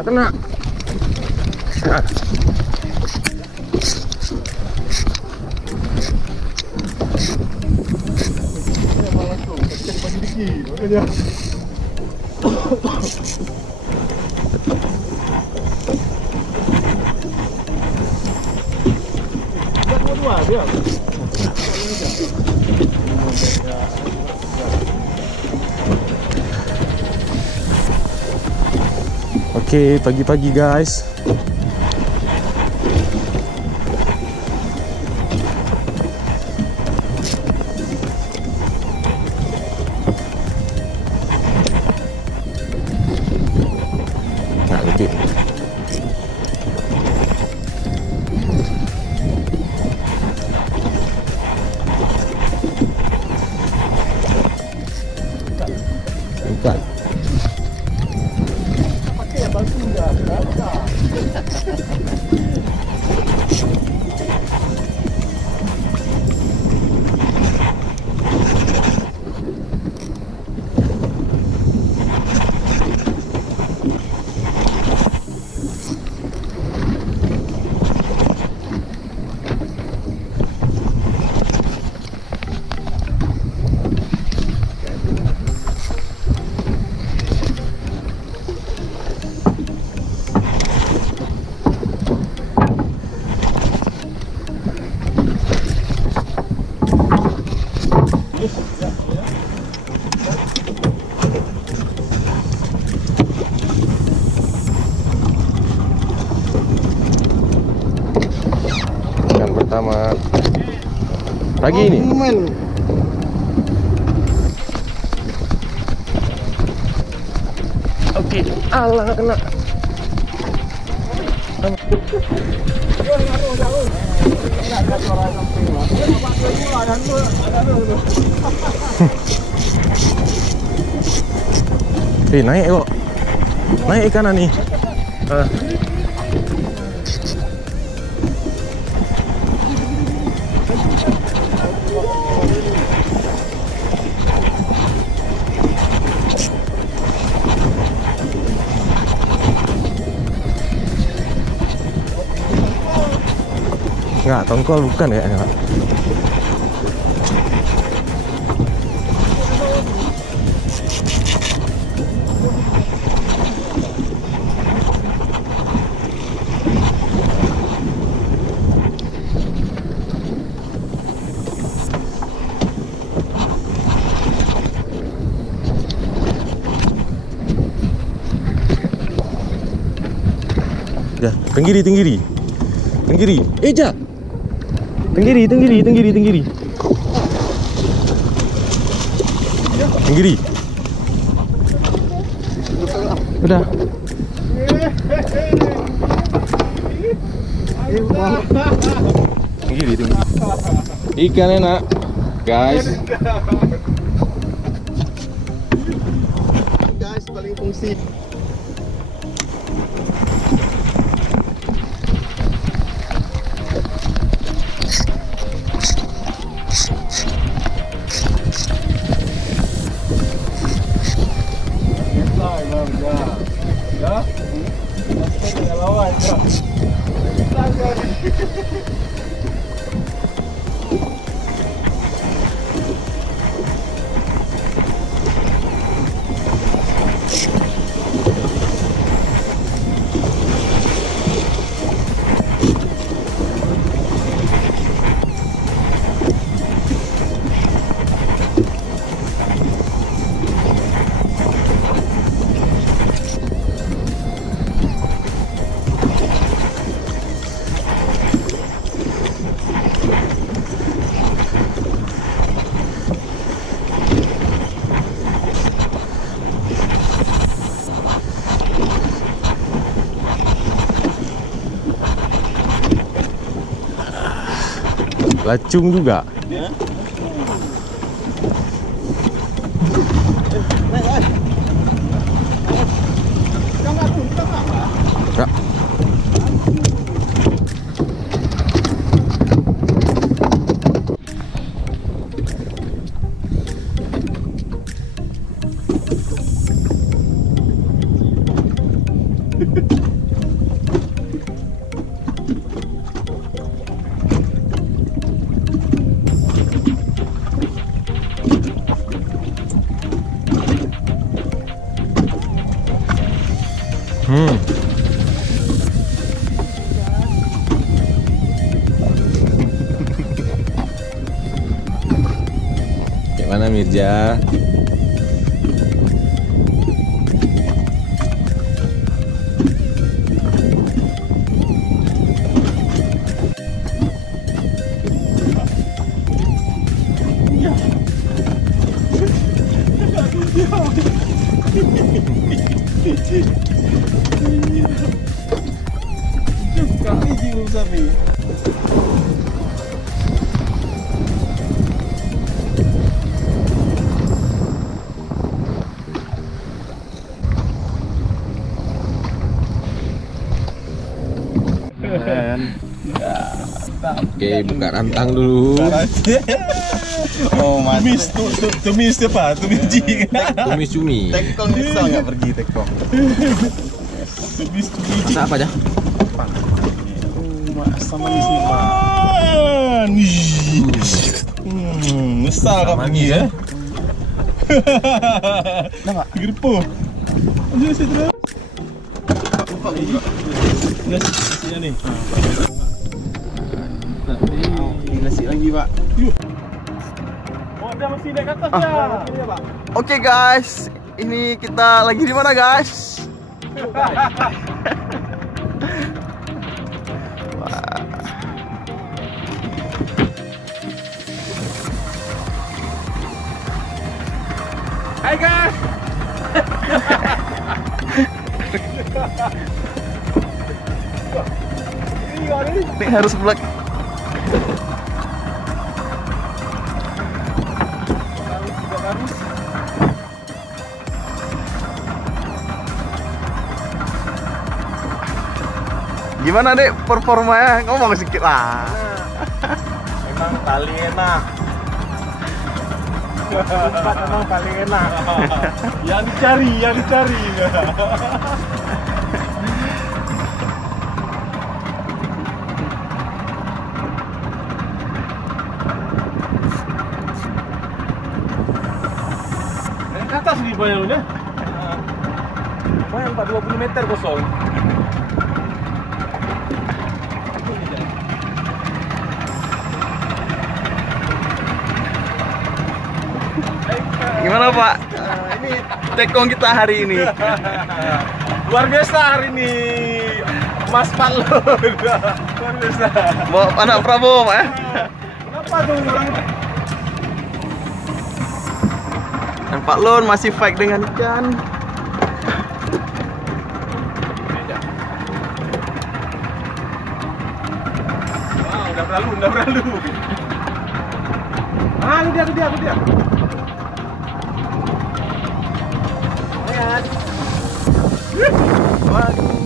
nggak kena. Oke, pagi-pagi guys. Nah, lebih. Bukan. Yang pertama pagi ini. Oke, alah nggak kena. Naik kok. Naik ikan nih. Nggak, tongkol bukan kayaknya. Ya, tenggiri. Tenggiri. Ja. Tenggiri. Udah. Tenggiri. Ikan enak, guys. Guys, paling fungsi. Lacung juga. Ya. Ya. Gimana Mirja? Kali jiwa besar ni. Oke, buka rantang dulu. Oh, tumis tumis apa? Tumis ji. Tumis cumi. Tekong bisa nggak pergi tekong? Tumis cumi. Masak apa aja? Sama di sini Pak. Besar kau pergi ya. Nama gerpo. Ayo saya terus. Buka lagi. Nasinya nih. Nasi lagi Pak. Yuk. Oh, ada masih naik ke atas ya. Pak. Oke guys, ini kita lagi di mana guys? Hai guys. Ini harus vlog. Gimana dek performanya? Ngomong sedikit lah. Emang paling enak. Tempat emang paling enak. Yang dicari. Naik ke atas nih bayang lu deh. Bayang Pak 20 meter kosong. Gimana Pak? Ini tekong kita hari ini. Luar biasa hari ini, Mas Patlon. Luar biasa. Bawa anak Prabowo Pak ya? Kenapa tuh orang? Dan Pak Lon masih fight dengan ikan. Wah, udah berlalu. Ah, itu dia. Lihat. Waduh.